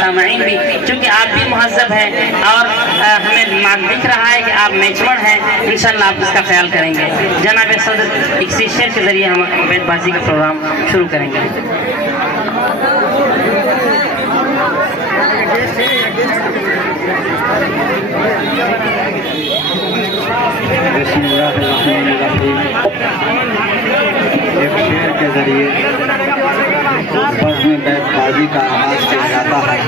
सामईन भी, क्योंकि आप भी मुहज़्ज़ब हैं और हमें दिख रहा है कि आप मेचवर हैं, इंशाअल्लाह आप इसका ख्याल करेंगे। जनाब सदर एक शेर के ज़रिए हम बेतबाजी का प्रोग्राम शुरू करेंगे। एक शेर के जरिए बज़्म बेतबाजी का आगाज़ किया जाता है।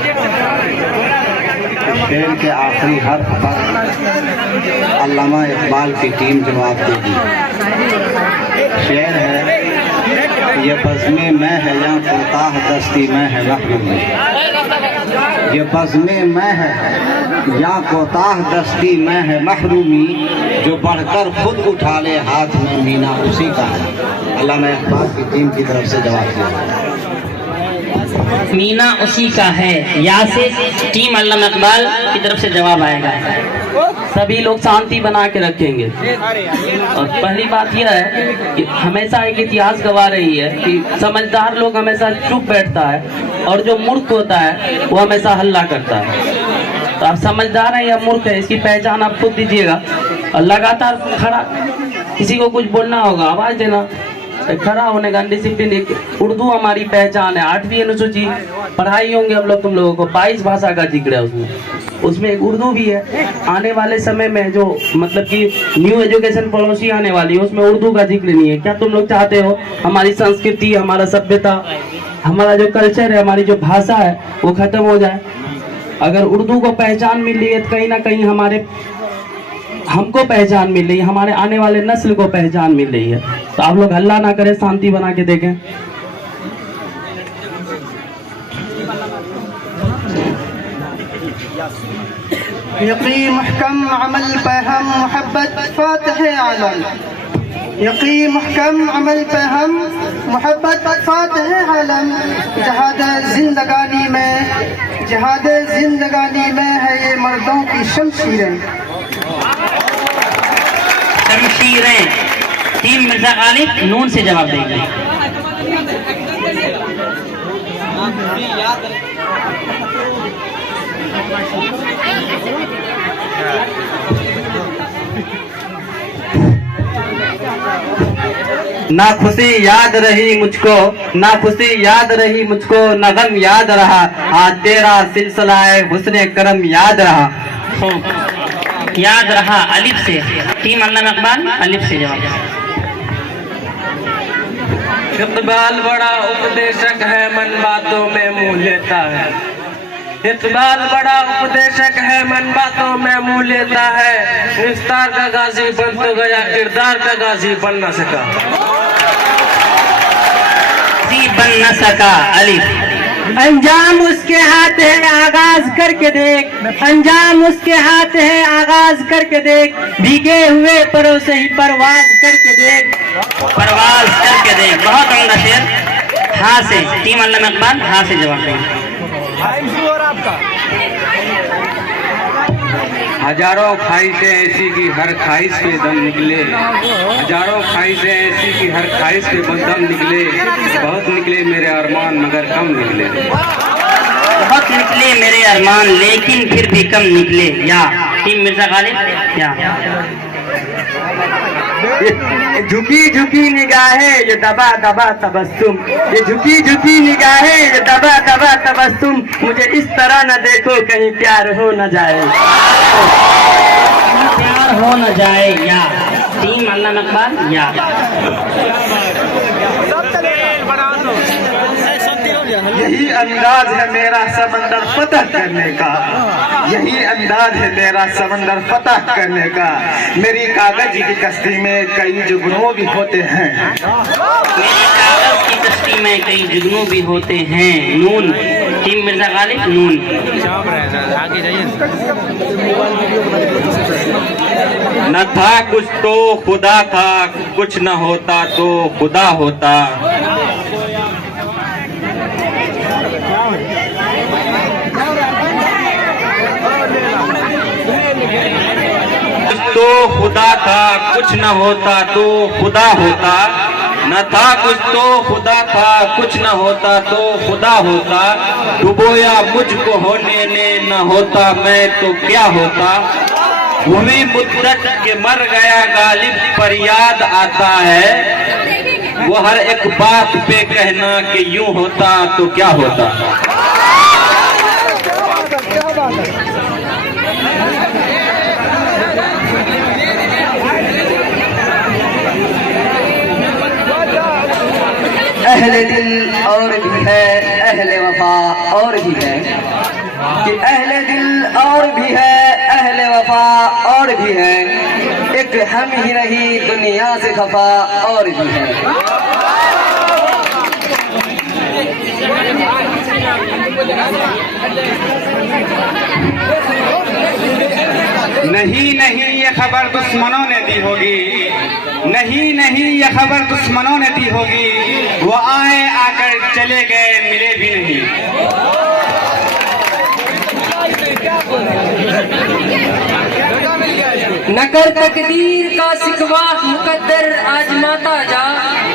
शेर के आखिरी हर्फ पर अल्लामा इकबाल की टीम जवाब देगी। शेर है, ये बज़्मे मैं है या कोताह दस्ती मैं है महरूमी। ये बज़्मे मैं है या कोताह दस्ती मैं है महरूमी, जो बढ़कर खुद उठा ले हाथ में मीना उसी का है। अल्लामा इकबाल की टीम की तरफ से जवाब दिया। मीना उसी का है, या से टीम अल्लामा इकबाल की तरफ से जवाब आएगा। सभी लोग शांति बना के रखेंगे। और पहली बात यह है कि हमेशा एक इतिहास गवाह रही है कि समझदार लोग हमेशा चुप बैठता है और जो मूर्ख होता है वो हमेशा हल्ला करता है। तो आप समझदार हैं या मूर्ख है, इसकी पहचान आप खुद दीजिएगा। और लगातार खड़ा, किसी को कुछ बोलना होगा आवाज़ देना, खड़ा होने का डिसिप्लिन। एक उर्दू हमारी पहचान है। 8वीं अनुसूची पढ़ाई होंगे हम लोग, तुम लोगों को 22 भाषा का जिक्र है उसमें एक उर्दू भी है। आने वाले समय में जो मतलब कि न्यू एजुकेशन पॉलिसी आने वाली है उसमें उर्दू का जिक्र नहीं है। क्या तुम लोग चाहते हो हमारी संस्कृति, हमारा सभ्यता, हमारा जो कल्चर है, हमारी जो भाषा है वो खत्म हो जाए? अगर उर्दू को पहचान मिल रही है तो कहीं ना कहीं हमको पहचान मिल रही है, हमारे आने वाले नस्ल को पहचान मिल रही है। तो आप लोग हल्ला ना करें, शांति बना के देखें। यकीन महकम अमल पे हम मोहब्बत फातिह आलम। यकीन महकम अमल पे हम मोहब्बत फातिह आलम। जहाद जिंदगानी में है ये मर्दों की शमशीरें। टीम मिर्जा गालिब नून से जवाब देंगे। ना खुशी याद रही मुझको, ना खुशी याद रही मुझको, न गम याद रहा। आज तेरा सिलसिला हुस्ने करम याद रहा। याद रहा अलिफ से। टीम अल्लामा इकबाल अलिफ से जवाब। इकबाल बड़ा उपदेशक है, मन बातों में मुँह लेता है। इकबाल बड़ा उपदेशक है, मन बातों में मुँह लेता है। निस्तार का गाजी बन तो गया, किरदार का गाजी बन न सका। बन न सका अलिफ। अंजाम उसके हाथ है आगाज करके देख। अंजाम उसके हाथ है आगाज करके देख। भीगे हुए परों से ही परवाज करके देख। परवाज करके देख। बहुत उम्दा शेर। हाँ से टीम अल्लामा इकबाल हाँ से जवाब देंगे। हजारों ख्वाहिशें ऐसी की हर ख्वाहिश पे दम निकले। हजारों ख्वाहिशें ऐसी की हर ख्वाहिश पे दम निकले। बहुत निकले मेरे अरमान मगर कम निकले। बहुत निकले मेरे अरमान लेकिन फिर भी कम निकले। या टीम मिर्जा गालिब या। झुकी झुकी निगाहें ये दबा दबा तबस्सुम। ये झुकी झुकी निगाहें ये दबा दबा तबस्सुम। मुझे इस तरह न देखो कहीं प्यार हो न जाए। प्यार हो न जाए। या टीम अल्लामा इकबाल या। यही अंदाज है मेरा समंदर फतह करने का। यही अंदाज है मेरा समंदर फतह करने का। मेरी कागज की कश्ती में कई जुगनू भी होते हैं। मेरी कागज की कश्ती में कई जुगनू भी होते हैं। नून टीम मिर्जा गालिब नून। न था कुछ तो खुदा था, कुछ न होता तो खुदा होता। तो खुदा था, कुछ न होता तो खुदा होता। न था कुछ तो खुदा था, कुछ न होता तो खुदा होता, डुबोया मुझको होने ने, न होता मैं तो क्या होता। हुई मुद्दत के मर गया गालिब पर याद आता है, वो हर एक बात पे कहना कि यूं होता तो क्या होता। अहले दिल और भी है, अहले वफा और भी है, कि अहले दिल और भी है, अहले वफा और भी है, एक हम ही नहीं दुनिया से खफा और भी है। नहीं नहीं ये खबर दुश्मनों ने दी होगी, नहीं नहीं ये खबर दुश्मनों ने दी होगी, वो आए आकर चले गए मिले भी नहीं। न कर तकदीर का सिकवा मुकद्दर आजमाता जा,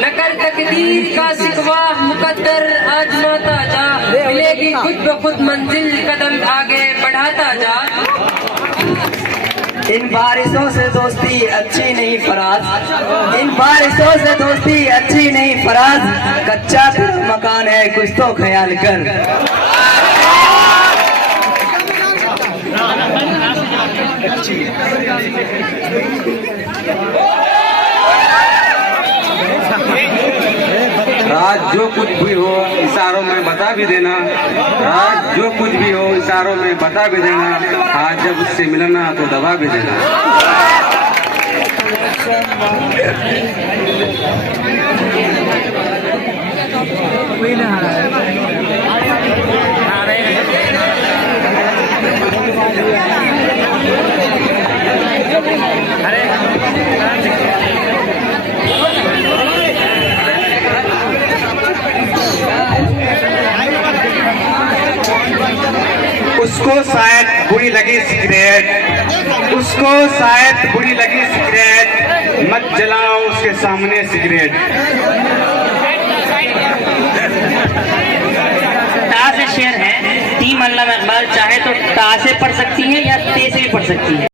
न कर तकदीर का सिकवा मुकद्दर आजमाता जा, मिलेगी खुद ब खुद मंजिल कदम आगे बढ़ाता जा। इन बारिशों से दोस्ती अच्छी नहीं फराज, इन बारिशों से दोस्ती अच्छी नहीं फराज, कच्चा मकान है कुछ तो ख्याल कर। राज जो कुछ भी हो इशारों में बता भी देना, राज जो कुछ भी हो इशारों में बता भी देना, आज जब उससे मिलना तो दबा भी देना। उसको शायद बुरी लगी सिगरेट, उसको शायद बुरी लगी सिगरेट, मत जलाओ उसके सामने सिगरेट। ता से शेर है, टीम अल्लामा इकबाल चाहे तो ता से पढ़ सकती है या ते से भी पढ़ सकती है।